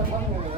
깜짝 놀랐네.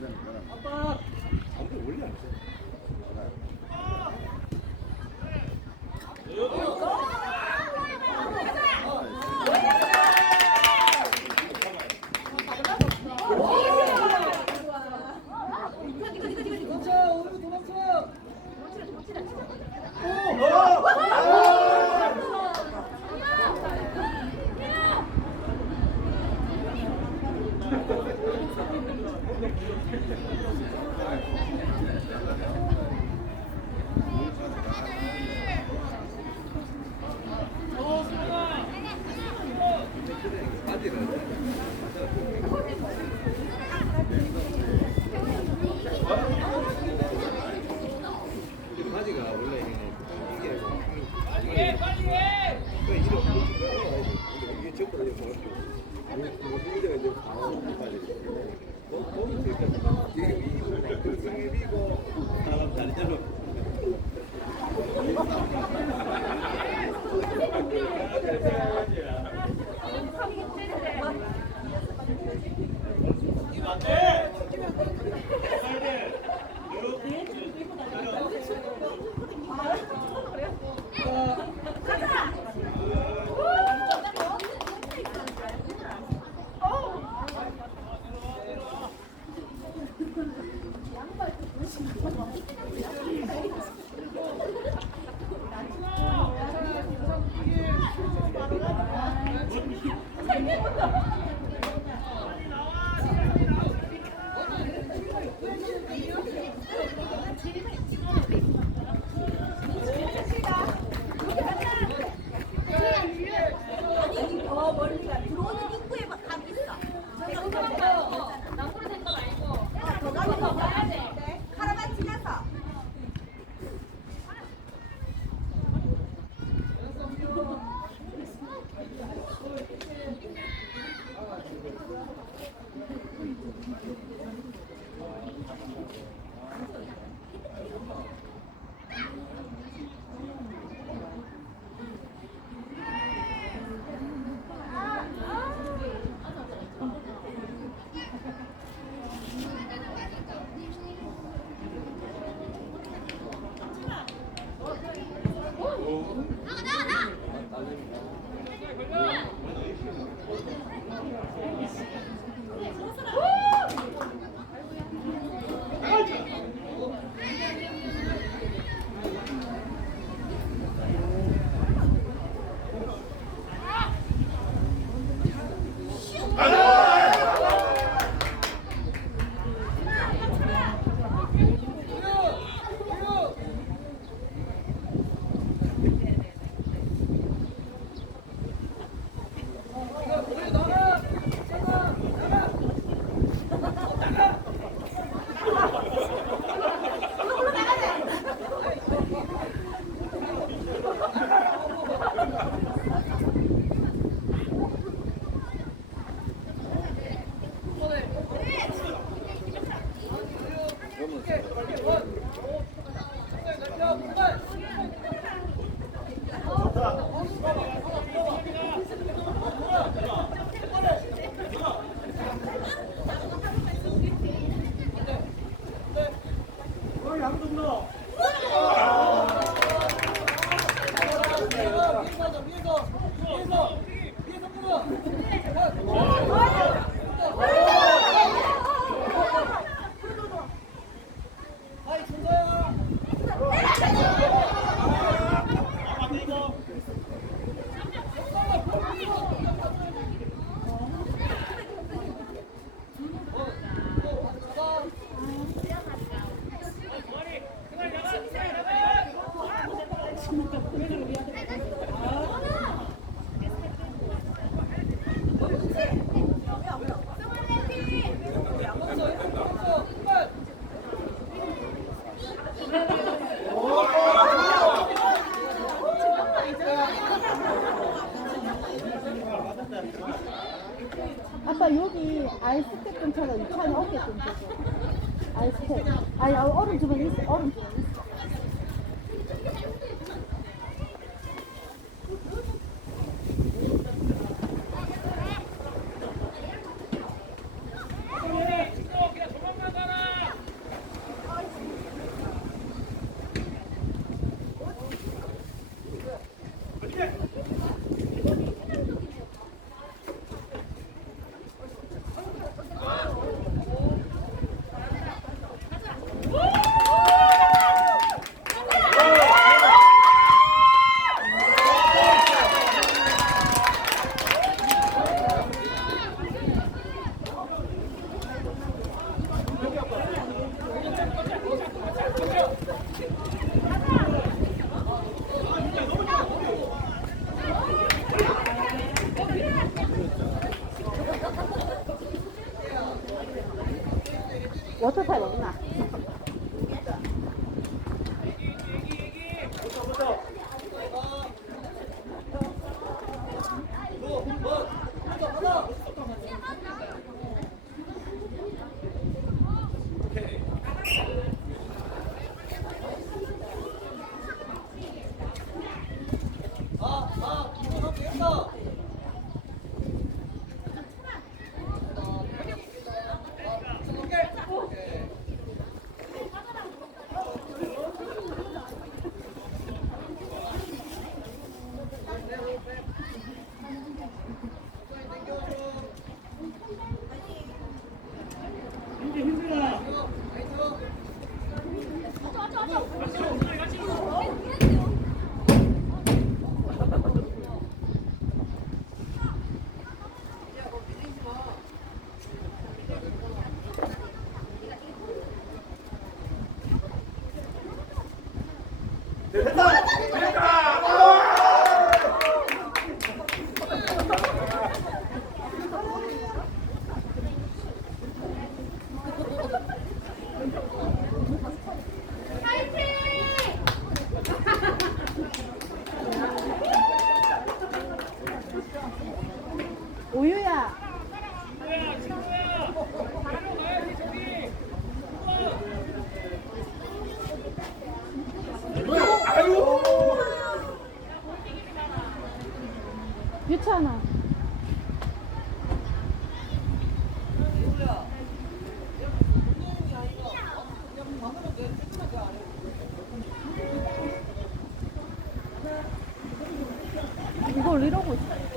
되는 거야. 아빠. 아무도 원래 안 돼. Gracias. Ne bu da? 아빠 워터파이 먹나? 우유 with her.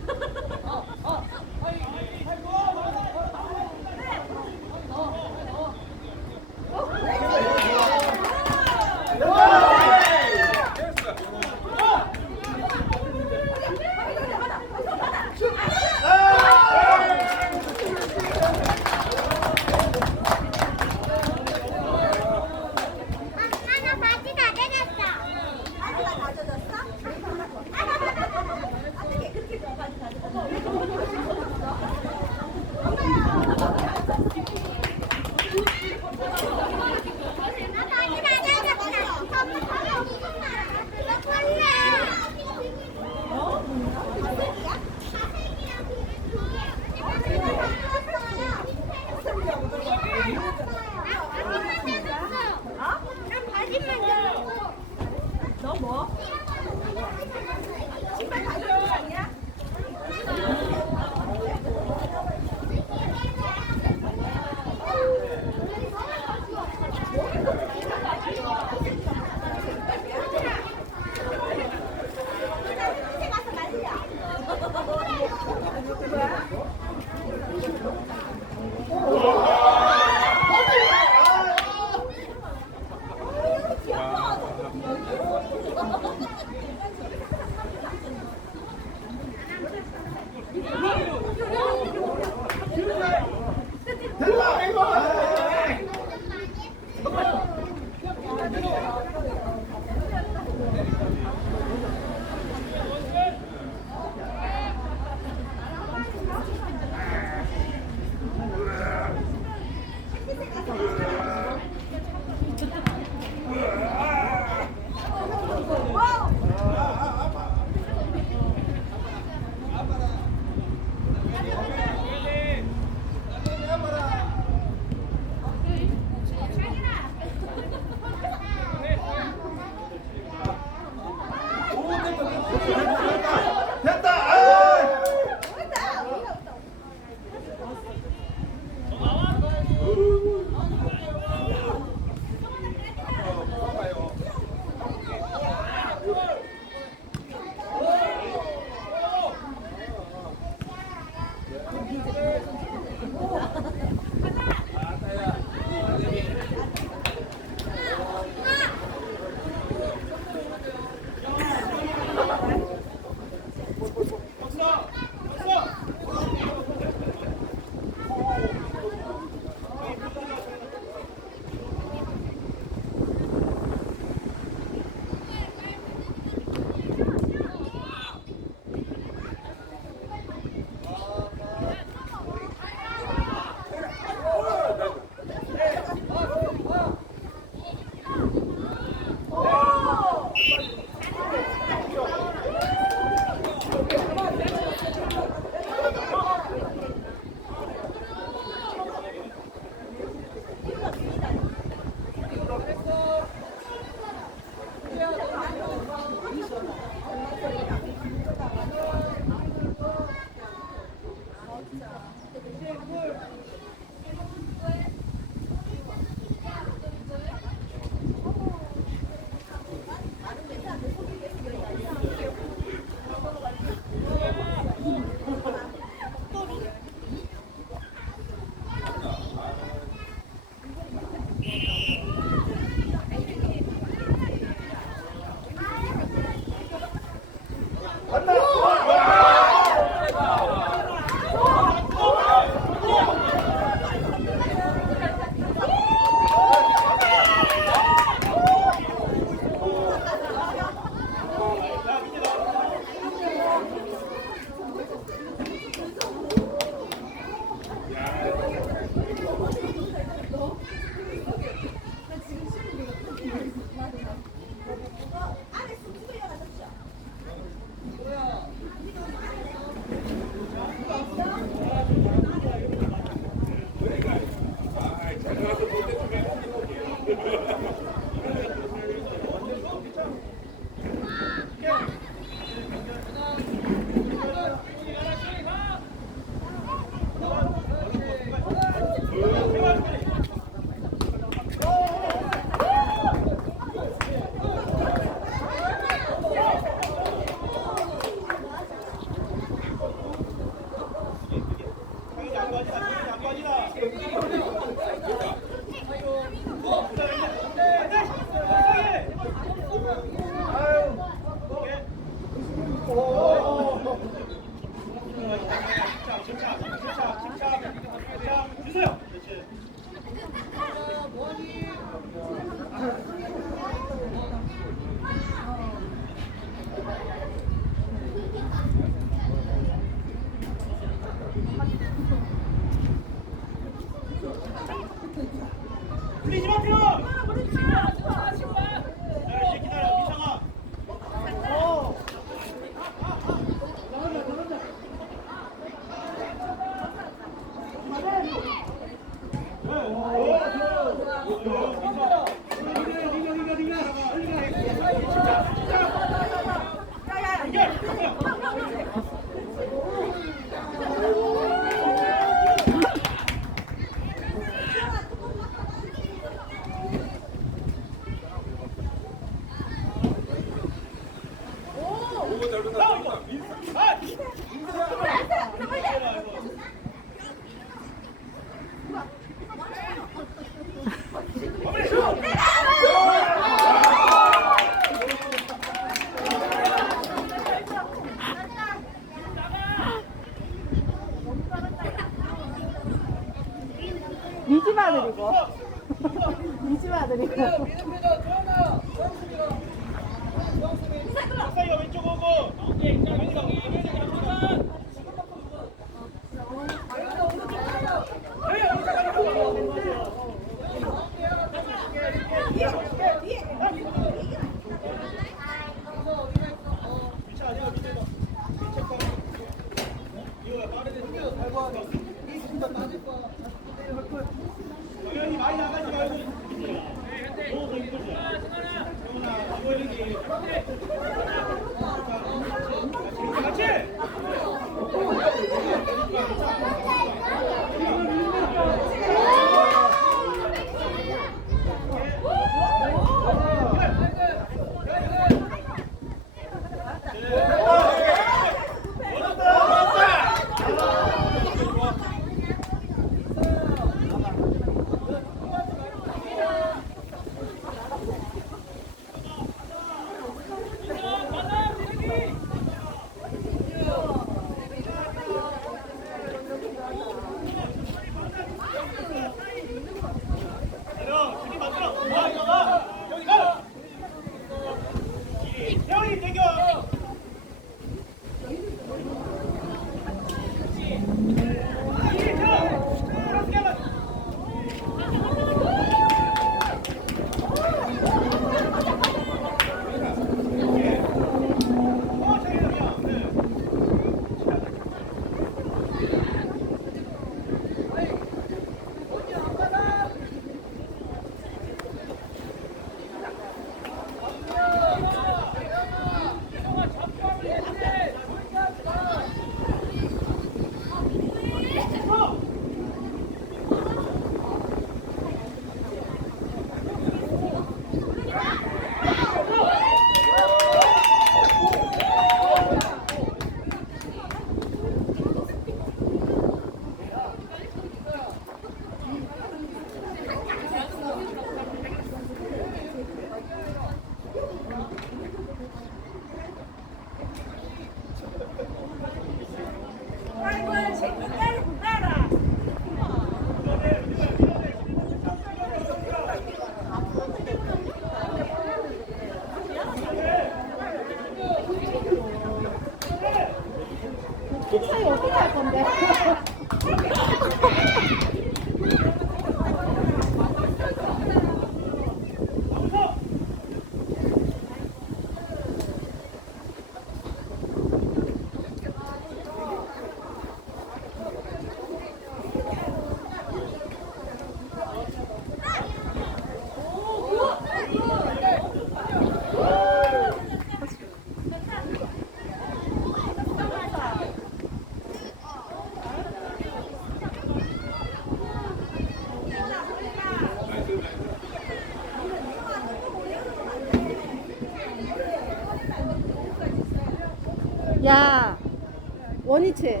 원위치.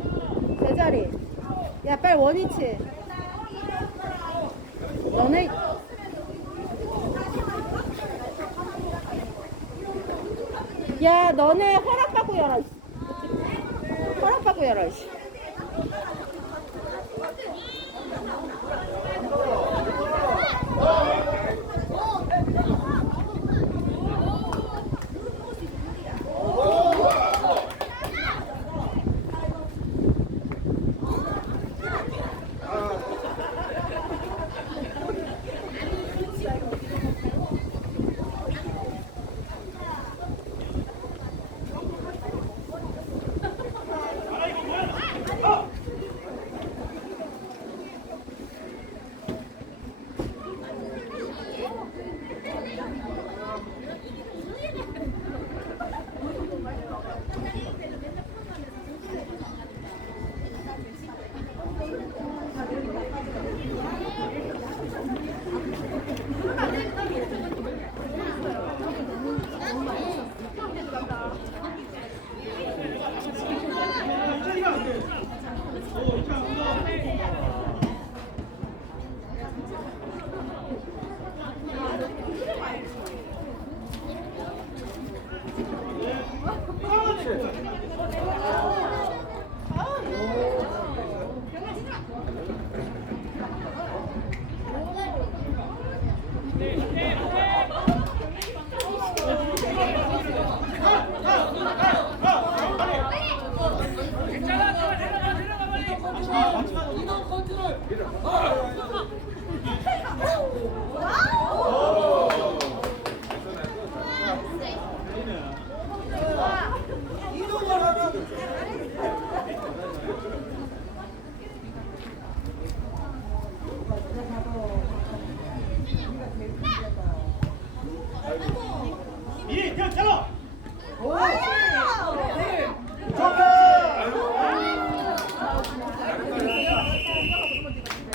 제자리. 야 빨리 원위치. 너네 야 너네 허락받고 열어 이씨. 허락받고 열어